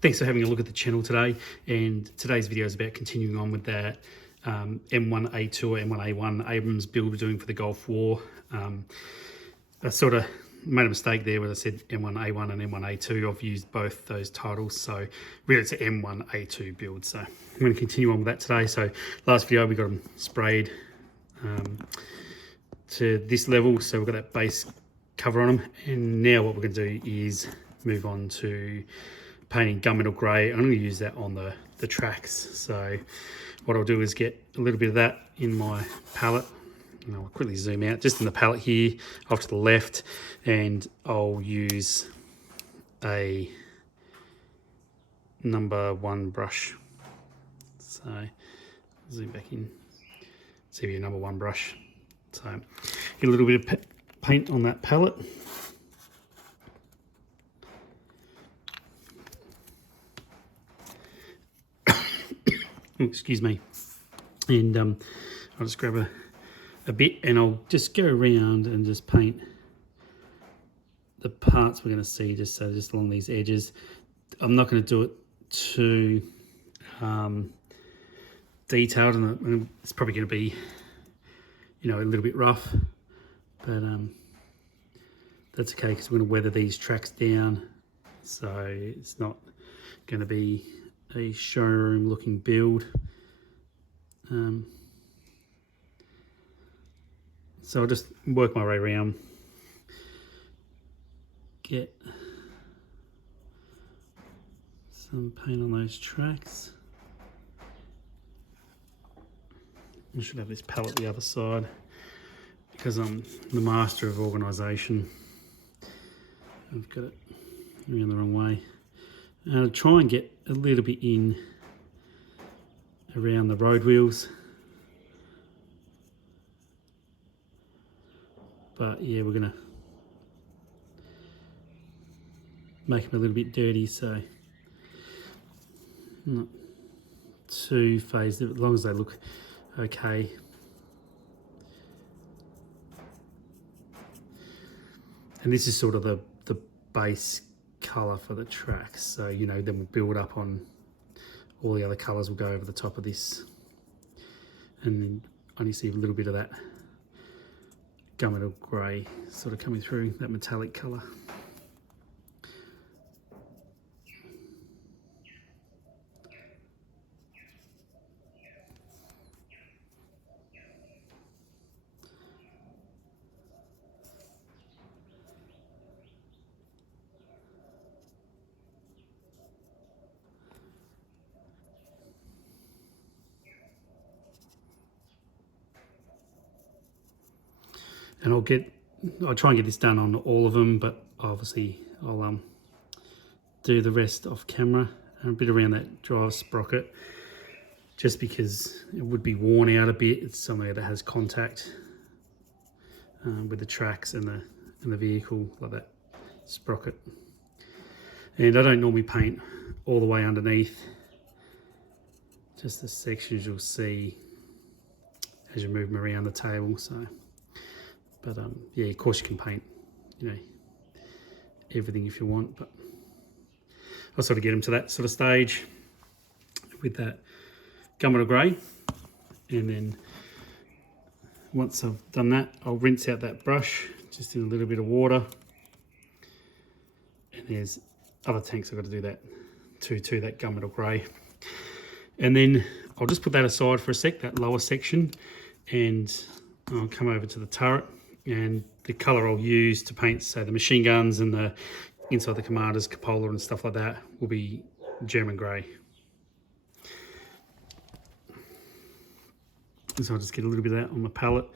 Thanks for having a look at the channel today, and today's video is about continuing on with that M1A2 or M1A1 Abrams build we're doing for the Gulf War. I sort of made a mistake there when I said M1A1 and M1A2. I've used both those titles, so really it's an M1A2 build. So I'm going to continue on with that today. So last video we got them sprayed to this level, so we've got that base cover on them, and now what we're going to do is move on to painting gunmetal grey. I'm going to use that on the tracks. So what I'll do is get a little bit of that in my palette, and I'll quickly zoom out just in the palette here off to the left, and I'll use a #1 brush. So zoom back in, see your #1 brush. So get a little bit of paint on that palette. Excuse me, and I'll just grab a bit, and I'll just go around and just paint the parts we're going to see, just along these edges. I'm not going to do it too detailed, and it's probably going to be, you know, a little bit rough, but that's okay because we're going to weather these tracks down, so it's not going to be a showroom looking build. So I'll just work my way around, get some paint on those tracks. I should have this palette the other side because I'm the master of organisation. I've got it around the wrong way. And I'll try and get a little bit in around the road wheels. But yeah, we're gonna make them a little bit dirty, so not too phased, as long as they look okay. And this is sort of the base colour for the tracks, so you know, then we'll build up on all the other colours. Will go over the top of this, and then only see a little bit of that gunmetal grey sort of coming through, that metallic colour. And I'll try and get this done on all of them, but obviously I'll do the rest off camera, and a bit around that drive sprocket, just because it would be worn out a bit. It's somewhere that has contact with the tracks and the vehicle, like that sprocket. And I don't normally paint all the way underneath, just the sections you'll see as you move them around the table. So. But yeah, of course you can paint, you know, everything if you want, but I'll sort of get them to that sort of stage with that gunmetal grey, and then once I've done that, I'll rinse out that brush just in a little bit of water, and there's other tanks I've got to do that to that gunmetal grey, and then I'll just put that aside for a sec, that lower section, and I'll come over to the turret. And the colour I'll use to paint, say, the machine guns and the inside the commanders, cupola and stuff like that, will be German grey. So I'll just get a little bit of that on my palette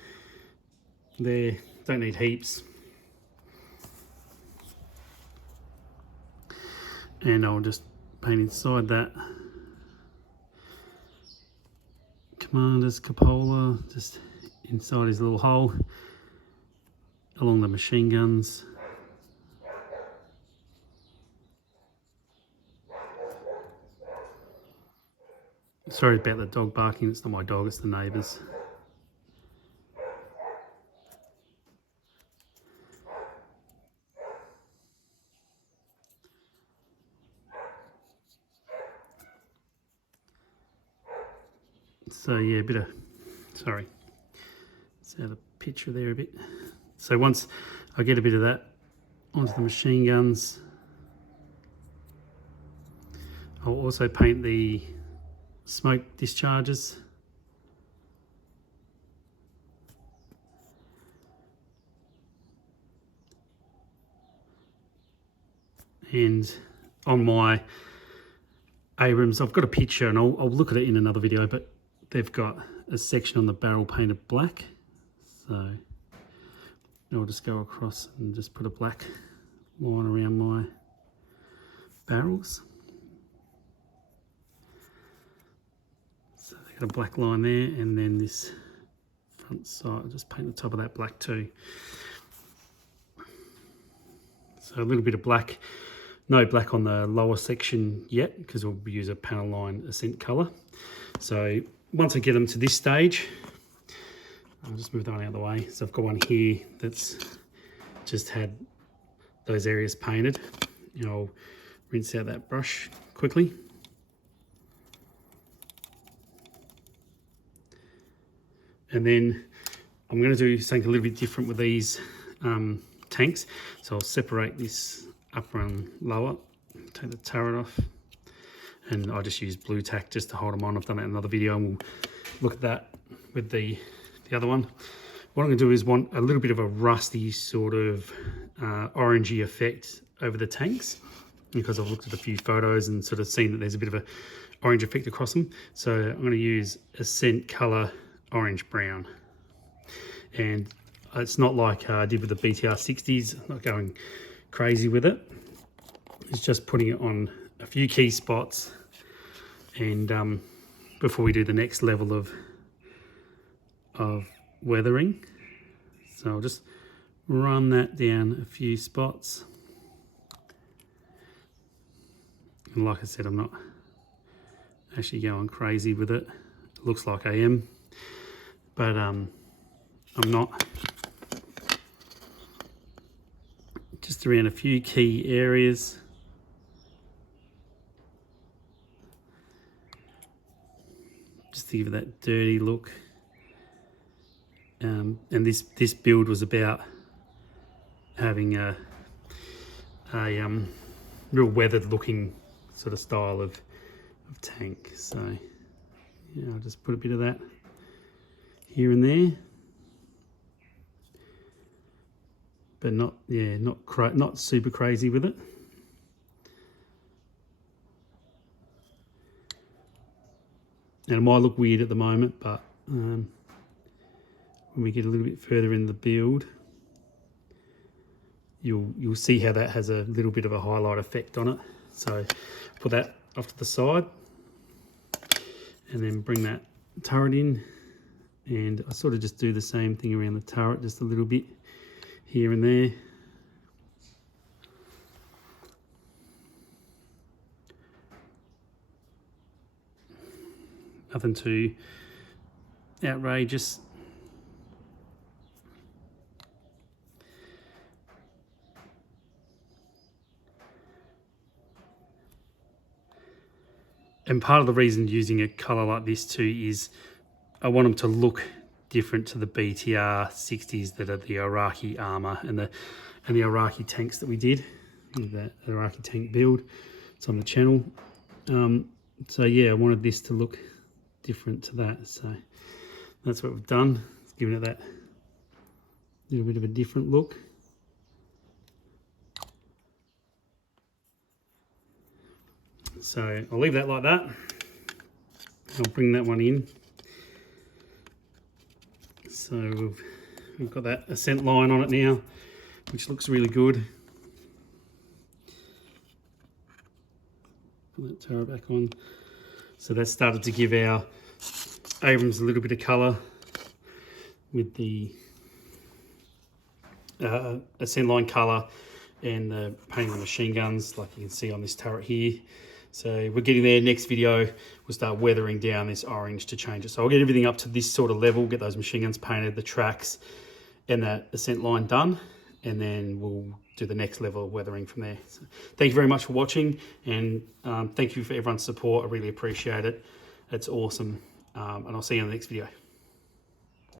there. Don't need heaps. And I'll just paint inside that commander's cupola, just inside his little hole, along the machine guns. Sorry about the dog barking, it's not my dog, it's the neighbours. So yeah, a bit of, sorry, it's out of picture there a bit. So once I get a bit of that onto the machine guns, I'll also paint the smoke discharges. And on my Abrams, I've got a picture, and I'll look at it in another video, but they've got a section on the barrel painted black. So I'll just go across and just put a black line around my barrels. So they've got a black line there, and then this front side, I'll just paint the top of that black too. So a little bit of black. No black on the lower section yet, because we'll use a panel line accent colour. So once I get them to this stage, I'll just move that one out of the way. So I've got one here that's just had those areas painted. And I'll rinse out that brush quickly. And then I'm going to do something a little bit different with these tanks. So I'll separate this upper and lower, take the turret off, and I just use blue tack just to hold them on. I've done that in another video, and we'll look at that with the other one. What I'm going to do is want a little bit of a rusty sort of orangey effect over the tanks, because I've looked at a few photos and sort of seen that there's a bit of a orange effect across them. So I'm going to use accent colour orange brown, and it's not like I did with the BTR 60s. I'm not going crazy with it. It's just putting it on a few key spots, and before we do the next level of weathering. So I'll just run that down a few spots. And like I said, I'm not actually going crazy with it. It looks like I am, but I'm not. Just around a few key areas. Just to give it that dirty look. And this build was about having a real weathered looking sort of style of tank. So yeah, I'll just put a bit of that here and there. But not super crazy with it. And it might look weird at the moment, but when we get a little bit further in the build, you'll see how that has a little bit of a highlight effect on it. So put that off to the side, and then bring that turret in, and I sort of just do the same thing around the turret, just a little bit here and there. Nothing too outrageous. And part of the reason using a colour like this too is I want them to look different to the BTR 60s that are the Iraqi armour and the Iraqi tanks that we did with that Iraqi tank build. It's on the channel. So yeah, I wanted this to look different to that. So that's what we've done. It's given it that little bit of a different look. So I'll leave that like that. I'll bring that one in. So we've got that ascent line on it now, which looks really good. Put that turret back on. So that started to give our Abrams a little bit of colour with the ascent line colour and the painting the machine guns, like you can see on this turret here. So we're getting there. Next video, we'll start weathering down this orange to change it. So I'll get everything up to this sort of level, get those machine guns painted, the tracks, and that ascent line done, and then we'll do the next level of weathering from there. So thank you very much for watching, and thank you for everyone's support. I really appreciate it. It's awesome. and I'll see you in the next video.